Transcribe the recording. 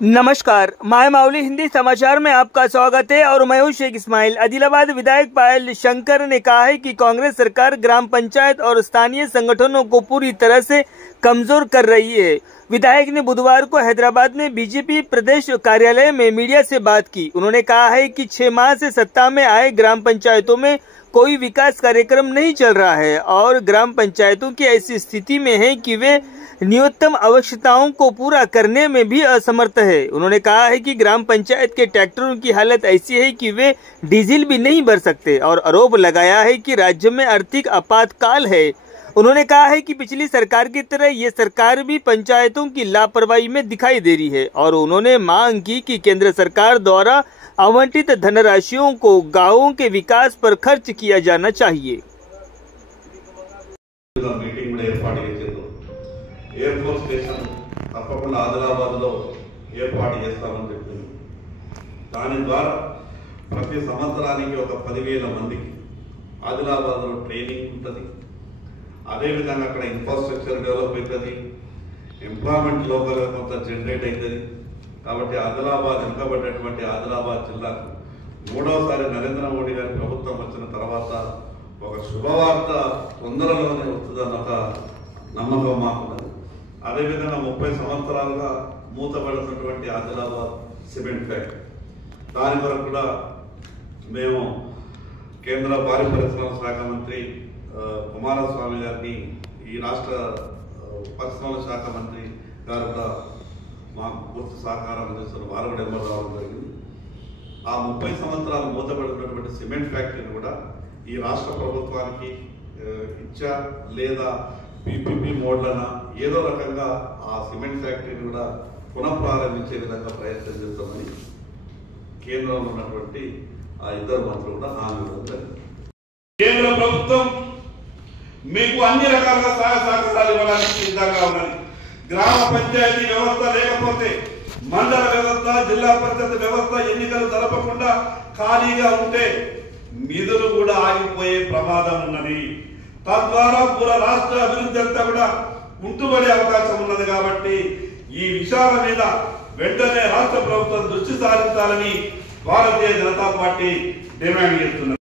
नमस्कार, माय माउली हिंदी समाचार में आपका स्वागत है और मैं हूं शेख इस्माइल। आदिलाबाद विधायक पायल शंकर ने कहा है कि कांग्रेस सरकार ग्राम पंचायत और स्थानीय संगठनों को पूरी तरह से कमजोर कर रही है। विधायक ने बुधवार को हैदराबाद में बीजेपी प्रदेश कार्यालय में मीडिया से बात की। उन्होंने कहा है कि 6 माह से सत्ता में आए ग्राम पंचायतों में कोई विकास कार्यक्रम नहीं चल रहा है और ग्राम पंचायतों की ऐसी स्थिति में है कि वे न्यूनतम आवश्यकताओं को पूरा करने में भी असमर्थ है। उन्होंने कहा है कि ग्राम पंचायत के ट्रैक्टरों की हालत ऐसी है कि वे डीजल भी नहीं भर सकते और आरोप लगाया है कि राज्य में आर्थिक आपातकाल है। उन्होंने कहा है कि पिछली सरकार की तरह ये सरकार भी पंचायतों की लापरवाही में दिखाई दे रही है और उन्होंने मांग की कि केंद्र सरकार द्वारा आवंटित धनराशियों को गांवों के विकास पर खर्च किया जाना चाहिए। एयरफोर्स स्टेशन तప్పకుండా ఆదిలాబాద్లో ఏర్పాటు చేస్తామని చెప్పింది। దాని ద్వారా ప్రతి సంవత్సరానికి ఒక 10,000 మందికి ఆదిలాబాద్లో ట్రైనింగ్ ఉంటుంది। అదే విధంగా అక్కడ ఇన్ఫ్రాస్ట్రక్చర్ డెవలప్ అవుతుంది, ఎంప్లాయ్మెంట్ లోకల్గా కొంత జనరేట్ అవుతుంది। కాబట్టి ఆదిలాబాద్ వెనుకబడ్డటువంటి ఆదిలాబాద్ జిల్లాకు మూడవసారి నరేంద్ర మోడీ గారి ప్రభుత్వం వచ్చిన తర్వాత ఒక శుభవార్త తొందరలోనే వస్తుందన్న ఒక నమ్మకం మాకున్నది। అదేవిధంగా 30 సంవత్సరాలుగా మూతపడుతున్నటువంటి ఆదిలాబాద్ సిమెంట్ ఫ్యాక్టరీ దాని వరకు కూడా మేము కేంద్ర భారీ పరిశ్రమల శాఖ మంత్రి కుమారస్వామి గారిని, ఈ రాష్ట్ర పరిశ్రమల శాఖ మంత్రి గారు కూడా మాకు పూర్తి సహకారం అందిస్తున్న వారు కూడా ఎవరు రావడం జరిగింది। ఆ 30 సంవత్సరాలు మూతపడుతున్నటువంటి సిమెంట్ ఫ్యాక్టరీని కూడా ఈ రాష్ట్ర ప్రభుత్వానికి ఇచ్చా లేదా పీపీపీ మోడ్లన ఏదో రకంగా ఆ సిమెంట్ ఫ్యాక్టరీని కూడా పునఃప్రారంభించే విధంగా ప్రయత్నం చేస్తామని కేంద్రంలో ఉన్నటువంటి ఆ ఇద్దరు మంత్రులు కూడా హామీ ఇవ్వడం జరిగింది। కేంద్ర ప్రభుత్వం మీకు అన్ని రకాలుగా సహాయ సహకారాలు ఇవ్వడానికి సిద్ధంగా ఉన్నది। గ్రామ పంచాయతీ వ్యవస్థ లేకపోతే మండల వ్యవస్థ, జిల్లా పరిషత్ వ్యవస్థ ఎన్నికలు జరపకుండా ఖాళీగా ఉంటే నిధులు కూడా ఆగిపోయే ప్రమాదం ఉన్నది। తద్వారా పూర రాష్ట్ర అభివృద్ధి అంతా కూడా కుంటుపడే అవకాశం ఉన్నది। కాబట్టి ఈ విషయాల మీద వెంటనే రాష్ట్ర ప్రభుత్వం దృష్టి సారించాలని భారతీయ జనతా పార్టీ డిమాండ్ చేస్తున్నది।